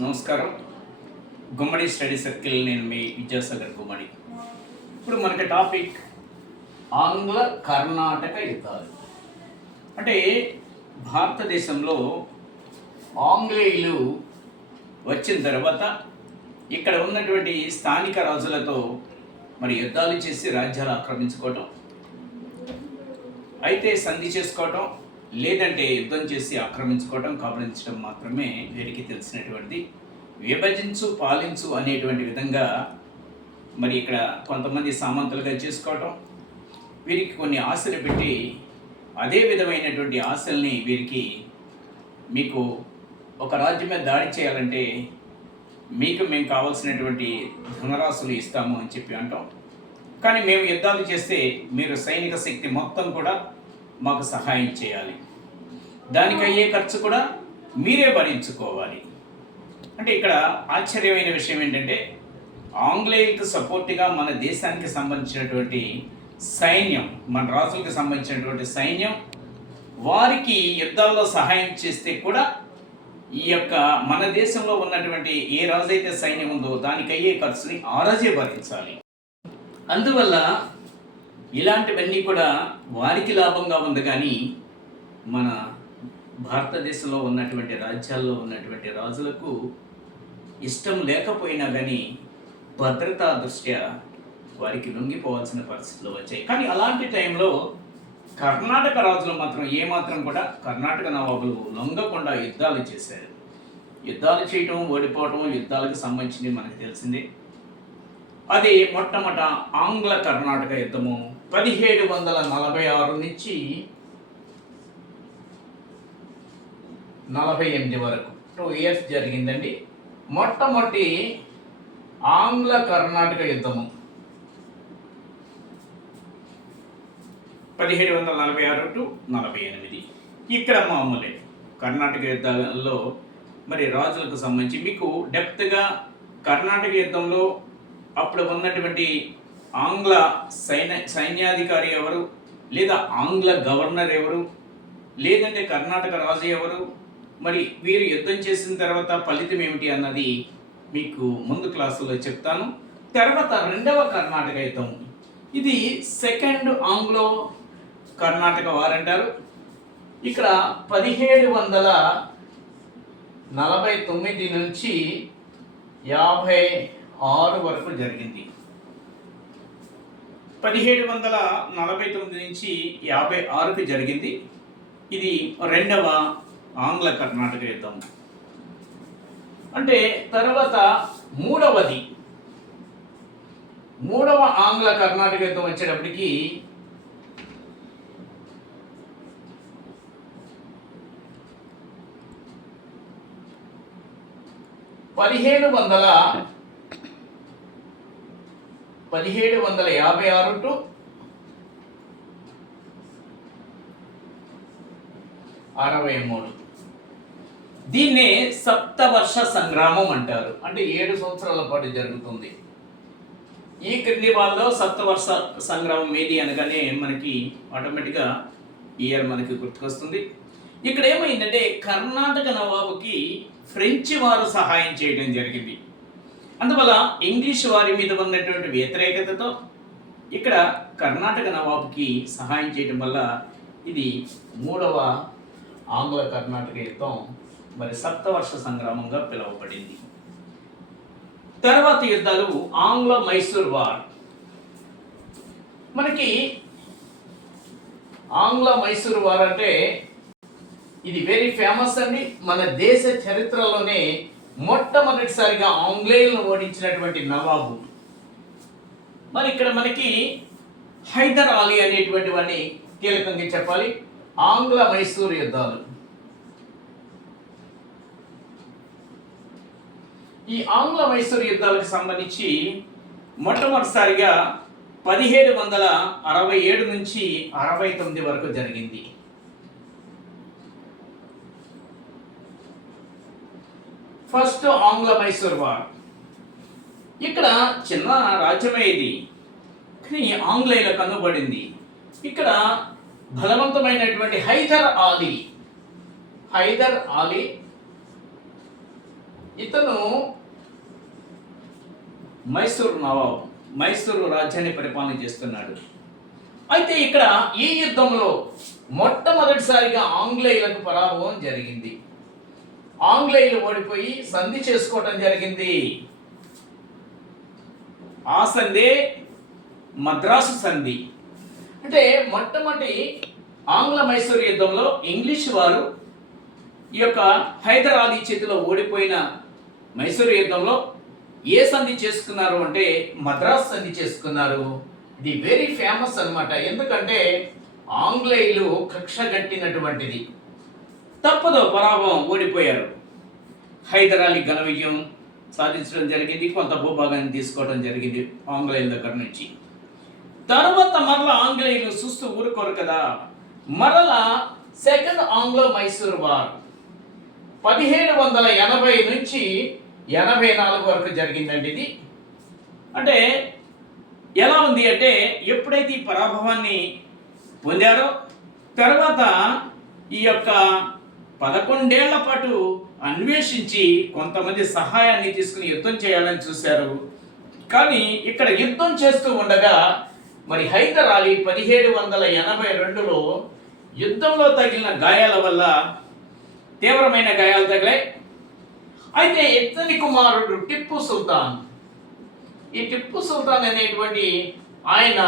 నమస్కారం. గుమ్మడి study circle, నేను మీ విద్యాసాగర్ గుమ్మడి. ఇప్పుడు మనకి టాపిక్ ఆంగ్ల కర్ణాటక యుద్ధాలు. అంటే భారతదేశంలో ఆంగ్లేయులు వచ్చిన తర్వాత ఇక్కడ ఉన్నటువంటి స్థానిక రాజులతో మరి యుద్ధాలు చేసి రాజ్యాలు ఆక్రమించుకోవటం, అయితే సంధి చేసుకోవటం, లేదంటే యుద్ధం చేసి ఆక్రమించుకోవటం, కబళించడం మాత్రమే వీరికి తెలిసినటువంటిది. విభజించు పాలించు అనేటువంటి విధంగా మరి ఇక్కడ కొంతమంది సామంతులుగా చేసుకోవటం, వీరికి కొన్ని ఆశలు పెట్టి అదే విధమైనటువంటి ఆశల్ని వీరికి మీకు ఒక రాజ్యం మీద దాడి చేయాలంటే మేము కావాల్సినటువంటి ధనరాశులు ఇస్తాము అని చెప్పి అంటాం. కానీ మేము యుద్ధాలు చేస్తే మీరు సైనిక శక్తి మొత్తం కూడా మాకు సహాయం చేయాలి, దానికి అయ్యే ఖర్చు కూడా మీరే భరించుకోవాలి. అంటే ఇక్కడ ఆశ్చర్యమైన విషయం ఏంటంటే, ఆంగ్లేయులకు సపోర్ట్గా మన దేశానికి సంబంధించినటువంటి సైన్యం, మన రాజులకు సంబంధించినటువంటి సైన్యం వారికి యుద్ధాల్లో సహాయం చేస్తే కూడా ఈ యొక్క మన దేశంలో ఉన్నటువంటి ఏ రాజైతే సైన్యం ఉందో దానికి అయ్యే ఖర్చుని ఆ రాజే భరించాలి. అందువల్ల ఇలాంటివన్నీ కూడా వారికి లాభంగా ఉంది. కానీ మన భారతదేశంలో ఉన్నటువంటి రాజ్యాల్లో ఉన్నటువంటి రాజులకు ఇష్టం లేకపోయినా కానీ భద్రతా దృష్ట్యా వారికి లొంగిపోవాల్సిన పరిస్థితులు వచ్చాయి. కానీ అలాంటి టైంలో కర్ణాటక రాజులు మాత్రం ఏమాత్రం కూడా కర్ణాటక నవాబులు లొంగకుండా యుద్ధాలు చేశారు. యుద్ధాలు చేయటం, ఓడిపోవటం యుద్ధాలకు సంబంధించింది మనకు తెలిసిందే. అది మొట్టమొదట ఆంగ్ల కర్ణాటక యుద్ధము 1746 నుంచి 48 వరకు 2 years జరిగిందండి. మొట్టమొదటి ఆంగ్ల కర్ణాటక యుద్ధము 1746 to 48. ఇక్కడ మామూలే కర్ణాటక యుద్ధాలలో మరి రాజులకు సంబంధించి మీకు డెప్త్గా కర్ణాటక యుద్ధంలో అప్పుడు ఉన్నటువంటి ఆంగ్ల సైన్యాధికారి ఎవరు, లేదా ఆంగ్ల గవర్నర్ ఎవరు, లేదంటే కర్ణాటక రాజు ఎవరు, మరి వీరు యుద్ధం చేసిన తర్వాత ఫలితం ఏమిటి అన్నది మీకు ముందు క్లాసులో చెప్తాను. తర్వాత రెండవ కర్ణాటక యుద్ధం, ఇది సెకండ్ ఆంగ్లో కర్ణాటక వార్ అంటారు. ఇక్కడ 1749 నుంచి 56 వరకు జరిగింది. 1749 నుంచి 56కి జరిగింది. ఇది రెండవ ఆంగ్ల కర్ణాటక యుద్ధం. అంటే తర్వాత మూడవ ఆంగ్ల కర్ణాటక యుద్ధం వచ్చేటప్పటికి 1756 టు 63. దీన్నే సప్తవర్ష సంగ్రామం అంటారు. అంటే 7 సంవత్సరాల పాటు జరుగుతుంది. ఈ క్రింది వాళ్ళలో సప్తవర్ష సంగ్రామం ఏది అనగానే మనకి ఆటోమేటిక్గా ఇయర్ మనకి గుర్తుకొస్తుంది. ఇక్కడ ఏమైందంటే కర్ణాటక నవాబుకి ఫ్రెంచ్ వారు సహాయం చేయడం జరిగింది. అందువల్ల ఇంగ్లీష్ వారి మీద ఉన్నటువంటి వ్యతిరేకతతో ఇక్కడ కర్ణాటక నవాబుకి సహాయం చేయడం వల్ల ఇది మూడవ ఆంగ్ల కర్ణాటక యుద్ధం మరి సప్తవర్ష సంగ్రామంగా పిలువబడింది. తర్వాత యుద్ధాలు ఆంగ్ల మైసూర్ వార్. మనకి ఆంగ్ల మైసూర్ వార్ అంటే ఇది వెరీ ఫేమస్ అండి. మన దేశ చరిత్రలోనే మొట్టమొదటిసారిగా ఆంగ్లేయులను ఓడించినటువంటి నవాబు. మరి ఇక్కడ మనకి హైదర్ అలీ అనేటువంటి వాడిని కీలకంగా చెప్పాలి. ఆంగ్ల మైసూర్ యుద్ధాలు, ఈ ఆంగ్ల మైసూర్ యుద్ధాలకు సంబంధించి మొట్టమొదటిసారిగా 1767 నుంచి 69 వరకు జరిగింది. ఫస్ట్ ఆంగ్ల మైసూర్ వార్. ఇక్కడ చిన్న రాజ్యమే ఇది, కానీ ఆంగ్లేయులకు కనుబడింది. ఇక్కడ బలవంతమైనటువంటి హైదర్ అలీ ఇతను మైసూరు నవాబు, మైసూరు రాజ్యాన్ని పరిపాలన చేస్తున్నాడు. అయితే ఇక్కడ ఈ యుద్ధంలో మొట్టమొదటిసారిగా ఆంగ్లేయులకు పరాభవం జరిగింది. ఆంగ్లేయులు ఓడిపోయి సంధి చేసుకోవటం జరిగింది. ఆ సంధే మద్రాసు సంధి. అంటే మొట్టమొదటి ఆంగ్ల మైసూరు యుద్ధంలో ఇంగ్లీష్ వారు ఈ యొక్క హైదర్ అలీ చేతిలో ఓడిపోయిన మైసూరు యుద్ధంలో ఏ సంధి చేసుకున్నారు అంటే మద్రాసు సంధి చేసుకున్నారు. ఇది వెరీ ఫేమస్ అన్నమాట. ఎందుకంటే ఆంగ్లేయులు కక్ష గట్టినటువంటిది. తప్పదు, పరాభవం, ఓడిపోయారు. హైదర్ అలీ ఘన విజయం సాధించడం జరిగింది. కొంత భూభాగాన్ని తీసుకోవడం జరిగింది ఆంగ్లేయుల దగ్గర నుంచి. తర్వాత మరలా ఆంగ్లేయులు చూస్తూ ఊరుకోరు కదా, మరలా సెకండ్ ఆంగ్లో మైసూర్ వార్ 1780 నుంచి 84 వరకు జరిగిందండి. ఇది అంటే ఎలా ఉంది అంటే ఎప్పుడైతే ఈ పరాభవాన్ని పొందారో తర్వాత ఈ యొక్క 11 ఏళ్ల పాటు అన్వేషించి కొంతమంది సహాయాన్ని తీసుకుని యుద్ధం చేయాలని చూశారు. కానీ ఇక్కడ యుద్ధం చేస్తూ ఉండగా మరి హైదర్ అలీ 1782లో యుద్ధంలో తగిలిన గాయాల వల్ల తీవ్రమైన గాయాలు తగిలాయి. అయితే ఇతని కుమారుడు టిప్పు సుల్తాన్, ఈ టిప్పు సుల్తాన్ అనేటువంటి ఆయన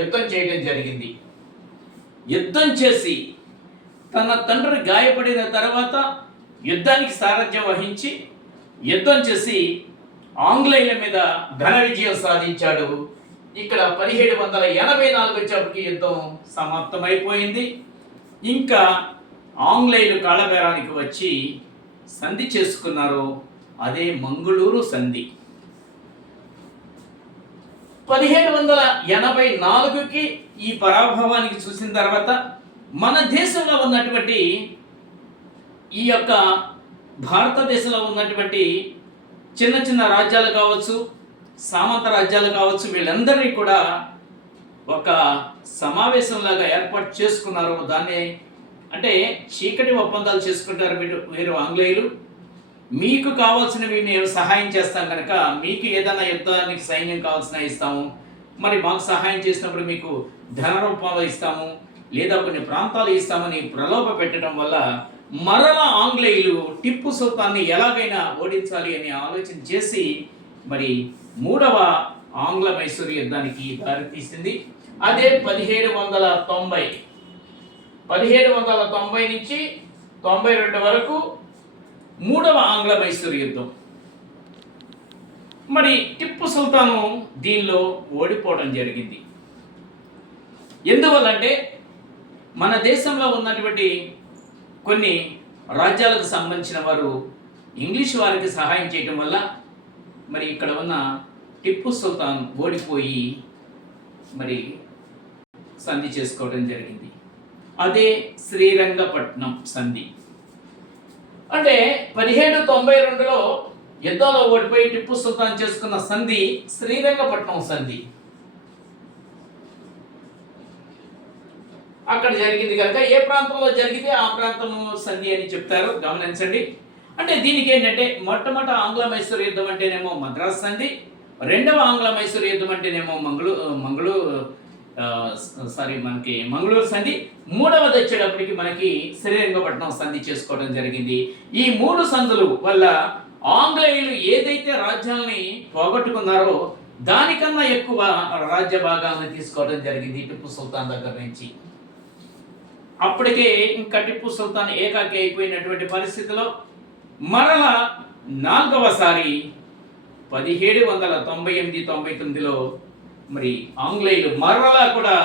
యుద్ధం చేయడం జరిగింది. యుద్ధం చేసి తన తండ్రి గాయపడిన తర్వాత యుద్ధానికి సారథ్యం వహించి యుద్ధం చేసి ఆంగ్లేయుల మీద ఘన విజయం సాధించాడు. ఇక్కడ 1784 వచ్చేప్పటికి యుద్ధం సమాప్తమైపోయింది. ఇంకా ఆంగ్లేయులు కాళబేరానికి వచ్చి సంధి చేసుకున్నారు. అదే మంగుళూరు సంధి. 1784కి ఈ పరాభవానికి చూసిన తర్వాత మన దేశంలో ఉన్నటువంటి ఈ యొక్క భారతదేశంలో ఉన్నటువంటి చిన్న చిన్న రాజ్యాలు కావచ్చు, సామంత రాజ్యాలు కావచ్చు, వీళ్ళందరినీ కూడా ఒక సమావేశంలాగా ఏర్పాటు చేసుకున్నారు. దాన్ని అంటే చీకటి ఒప్పందాలు చేసుకుంటారు వీరు ఆంగ్లేయులు. మీకు కావాల్సినవి మేము సహాయం చేస్తాం కనుక మీకు ఏదైనా యుద్ధానికి సైన్యం కావాల్సిన ఇస్తాము, మరి మాకు సహాయం చేసినప్పుడు మీకు ధన రూపంలో ఇస్తాము, లేదా కొన్ని ప్రాంతాలు ఇస్తామని ప్రలోభ పెట్టడం వల్ల మరలా ఆంగ్లేయులు టిప్పు సుల్తాన్ని ఎలాగైనా ఓడించాలి అని ఆలోచన చేసి మరి 3వ ఆంగ్ల మైసూరు యుద్ధానికి దారితీసింది. అదే 1790 నుంచి 92 వరకు 3వ ఆంగ్ల మైసూరు యుద్ధం. మరి టిప్పు సుల్తాను దీనిలో ఓడిపోవడం జరిగింది. ఎందువల్లంటే మన దేశంలో ఉన్నటువంటి కొన్ని రాజ్యాలకు సంబంధించిన వారు ఇంగ్లీష్ వారికి సహాయం చేయటం వల్ల మరి ఇక్కడ ఉన్న టిప్పు సుల్తాన్ ఓడిపోయి మరి సంధి చేసుకోవడం జరిగింది. అదే శ్రీరంగపట్నం సంధి. అంటే 1792లో యుద్ధంలో ఓడిపోయి టిప్పు సుల్తాన్ చేసుకున్న సంధి శ్రీరంగపట్నం సంధి. అక్కడ జరిగింది కనుక ఏ ప్రాంతంలో జరిగితే ఆ ప్రాంతం సంధి అని చెప్తారు, గమనించండి. అంటే దీనికి ఏంటంటే మొట్టమొదటి ఆంగ్ల మైసూరు యుద్ధం అంటేనేమో మద్రాసు సంధి, రెండవ ఆంగ్ల మైసూరు యుద్ధం అంటేనేమో మంగళూరు సంధి, మూడవది వచ్చేటప్పటికి మనకి శ్రీరంగపట్నం సంధి చేసుకోవడం జరిగింది. ఈ 3 సంధులు వల్ల ఆంగ్లేయులు ఏదైతే రాజ్యాలని పోగొట్టుకున్నారో దానికన్నా ఎక్కువ రాజ్య భాగాలను తీసుకోవడం జరిగింది టిప్పు సుల్తాన్ దగ్గర నుంచి. అప్పటికే ఇంకా టిప్పు సుల్తాన్ ఏకాకి అయిపోయినటువంటి పరిస్థితిలో మరలా 4వసారి 1798-99లో మరి ఆంగ్లేయులు మరలా కూడా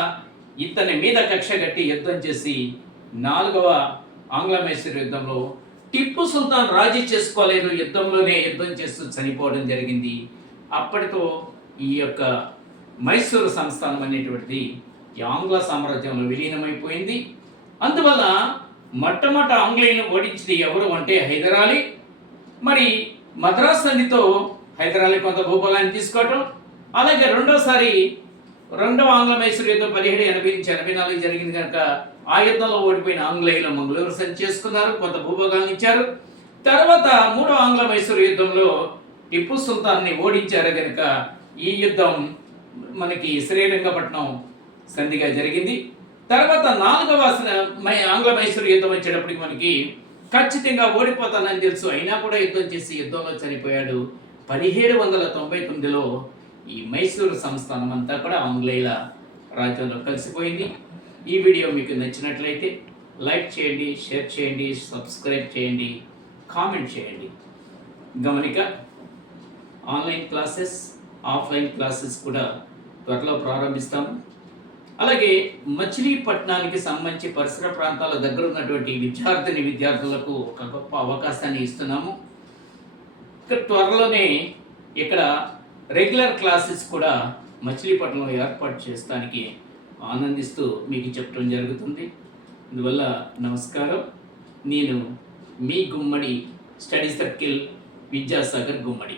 ఇతని మీద కక్ష కట్టి యుద్ధం చేసి 4వ ఆంగ్ల మైసూరు యుద్ధంలో టిప్పు సుల్తాన్ రాజీ చేసుకోలేదు, యుద్ధంలోనే యుద్ధం చేస్తూ చనిపోవడం జరిగింది. అప్పటితో ఈ యొక్క మైసూరు సంస్థానం అనేటువంటిది ఈ ఆంగ్ల సామ్రాజ్యంలో విలీనమైపోయింది. అందువల్ల మొట్టమొదటి ఆంగ్లేయులను ఓడించింది ఎవరు అంటే హైదర్ అలీ. మరి మద్రాసు సంధితో హైదర్ అలీ కొంత భూభాగాన్ని తీసుకోవటం, అలాగే రెండవ ఆంగ్ల మైసూరు యుద్ధం 1780-84 జరిగింది కనుక ఆ యుద్ధంలో ఓడిపోయిన ఆంగ్లేయులు మంగళూరు సంధి చేసుకున్నారు, కొంత భూభాగాలను ఇచ్చారు. తర్వాత మూడో ఆంగ్ల మైసూరు యుద్ధంలో టిప్పు సుల్తాన్ని ఓడించారు కనుక ఈ యుద్ధం మనకి శ్రీరంగపట్నం సంధిగా జరిగింది. తర్వాత నాలుగవ ఆంగ్ల మైసూరు యుద్ధం వచ్చేటప్పటికి మనకి ఖచ్చితంగా ఓడిపోతానని తెలుసు, అయినా కూడా యుద్ధం చేసి యుద్ధంలో చనిపోయాడు. 1799లో ఈ మైసూరు సంస్థానం అంతా కూడా ఆంగ్లేయుల రాజ్యంలో కలిసిపోయింది. ఈ వీడియో మీకు నచ్చినట్లయితే లైక్ చేయండి, షేర్ చేయండి, సబ్స్క్రైబ్ చేయండి, కామెంట్ చేయండి. గమనిక, ఆన్లైన్ క్లాసెస్, ఆఫ్లైన్ క్లాసెస్ కూడా త్వరలో ప్రారంభిస్తాము. అలాగే మచిలీపట్నానికి సంబంధించి పరిసర ప్రాంతాల దగ్గర ఉన్నటువంటి విద్యార్థులకు ఒక గొప్ప అవకాశాన్ని ఇస్తున్నాము. త్వరలోనే ఇక్కడ రెగ్యులర్ క్లాసెస్ కూడా మచిలీపట్నంలో ఏర్పాటు చేయడానికి ఆనందిస్తూ మీకు చెప్పడం జరుగుతుంది. అందువల్ల నమస్కారం. నేను మీ గుమ్మడి స్టడీ సర్కిల్ విద్యాసాగర్ గుమ్మడి.